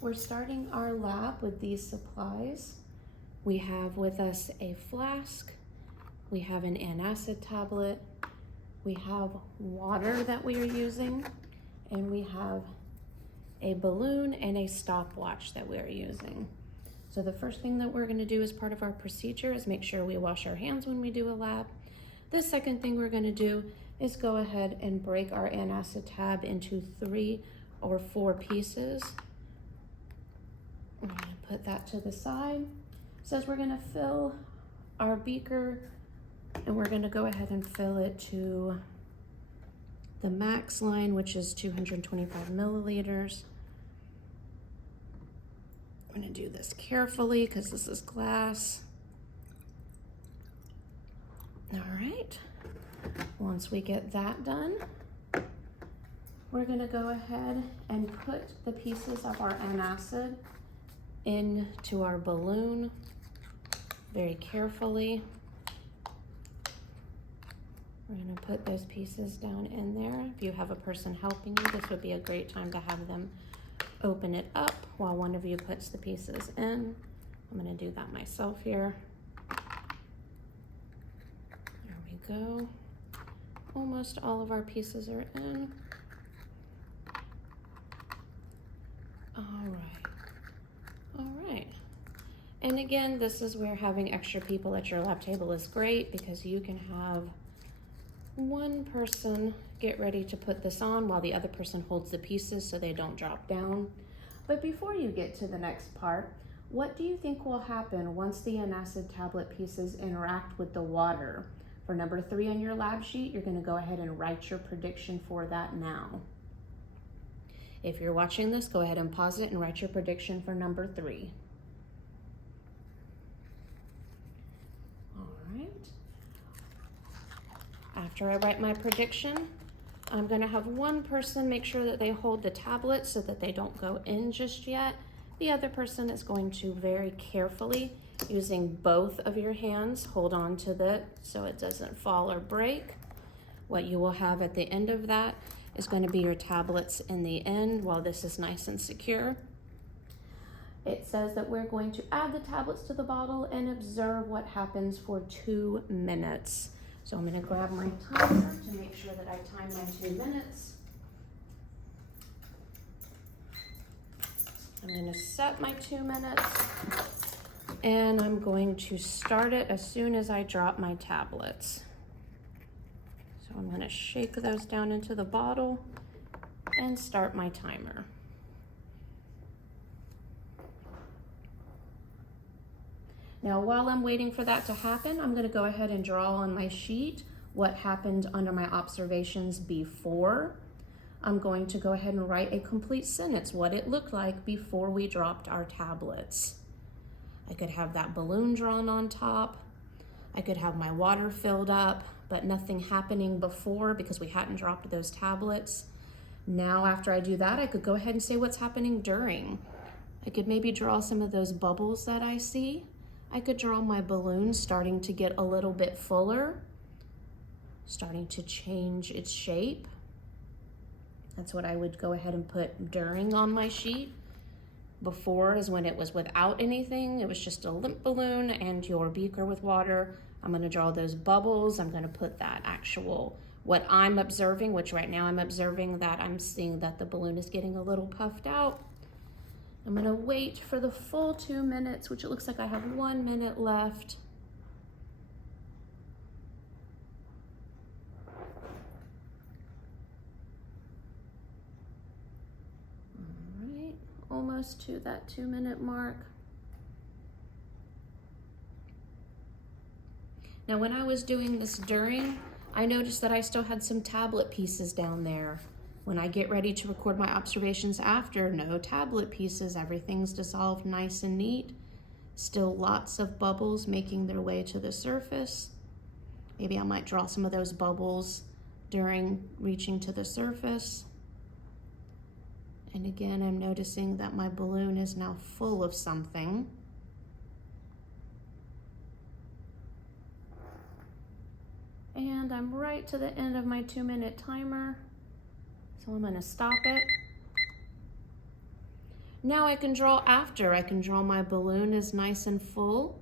We're starting our lab with these supplies. We have with us a flask, we have an antacid tablet, we have water that we are using, and we have a balloon and a stopwatch that we are using. So the first thing that we're going to do as part of our procedure is make sure we wash our hands when we do a lab. The second thing we're going to do is go ahead and break our antacid tab into 3 or 4 pieces. We're going to put that to the side. It says we're going to fill our beaker, and we're going to go ahead and fill it to the max line, which is 225 milliliters. I'm going to do this carefully because this is glass. All right, once we get that done, we're going to go ahead and put the pieces of our antacid into our balloon very carefully. We're going to put those pieces down in there. If you have a person helping you, this would be a great time to have them open it up while one of you puts the pieces in. I'm going to do that myself here. There we go. Almost all of our pieces are in. All right. And again, this is where having extra people at your lab table is great, because you can have one person get ready to put this on while the other person holds the pieces so they don't drop down. But before you get to the next part, what do you think will happen once the antacid tablet pieces interact with the water? For number 3 on your lab sheet, you're going to go ahead and write your prediction for that now. If you're watching this, go ahead and pause it and write your prediction for number 3. All right. After I write my prediction, I'm going to have one person make sure that they hold the tablet so that they don't go in just yet. The other person is going to very carefully, using both of your hands, hold on to it so it doesn't fall or break. What you will have at the end of that is going to be your tablets in the end while this is nice and secure. It says that we're going to add the tablets to the bottle and observe what happens for 2 minutes. So I'm going to grab my timer to make sure that I time my 2 minutes. I'm going to set my 2 minutes, and I'm going to start it as soon as I drop my tablets. So I'm going to shake those down into the bottle and start my timer. Now, while I'm waiting for that to happen, I'm going to go ahead and draw on my sheet what happened under my observations before. I'm going to go ahead and write a complete sentence, what it looked like before we dropped our tablets. I could have that balloon drawn on top. I could have my water filled up, but nothing happening before because we hadn't dropped those tablets. Now, after I do that, I could go ahead and say what's happening during. I could maybe draw some of those bubbles that I see. I could draw my balloon starting to get a little bit fuller, starting to change its shape. That's what I would go ahead and put during on my sheet. Before is when it was without anything. It was just a limp balloon and your beaker with water. I'm going to draw those bubbles. I'm going to put that actual, what I'm observing, which right now I'm observing that I'm seeing that the balloon is getting a little puffed out. I'm going to wait for the full 2 minutes, which it looks like I have 1 minute left. All right, almost to that 2 minute mark. Now, when I was doing this during, I noticed that I still had some tablet pieces down there. When I get ready to record my observations after, no tablet pieces, everything's dissolved nice and neat. Still lots of bubbles making their way to the surface. Maybe I might draw some of those bubbles during reaching to the surface. And again, I'm noticing that my balloon is now full of something. And I'm right to the end of my 2 minute timer. So I'm going to stop it. Now I can draw after. I can draw my balloon is nice and full.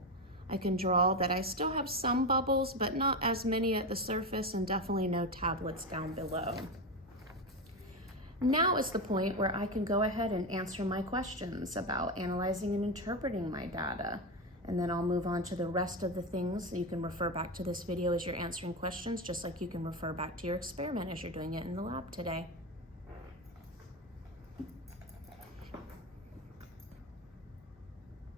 I can draw that I still have some bubbles, but not as many at the surface, and definitely no tablets down below. Now is the point where I can go ahead and answer my questions about analyzing and interpreting my data. And then I'll move on to the rest of the things. You can refer back to this video as you're answering questions, just like you can refer back to your experiment as you're doing it in the lab today.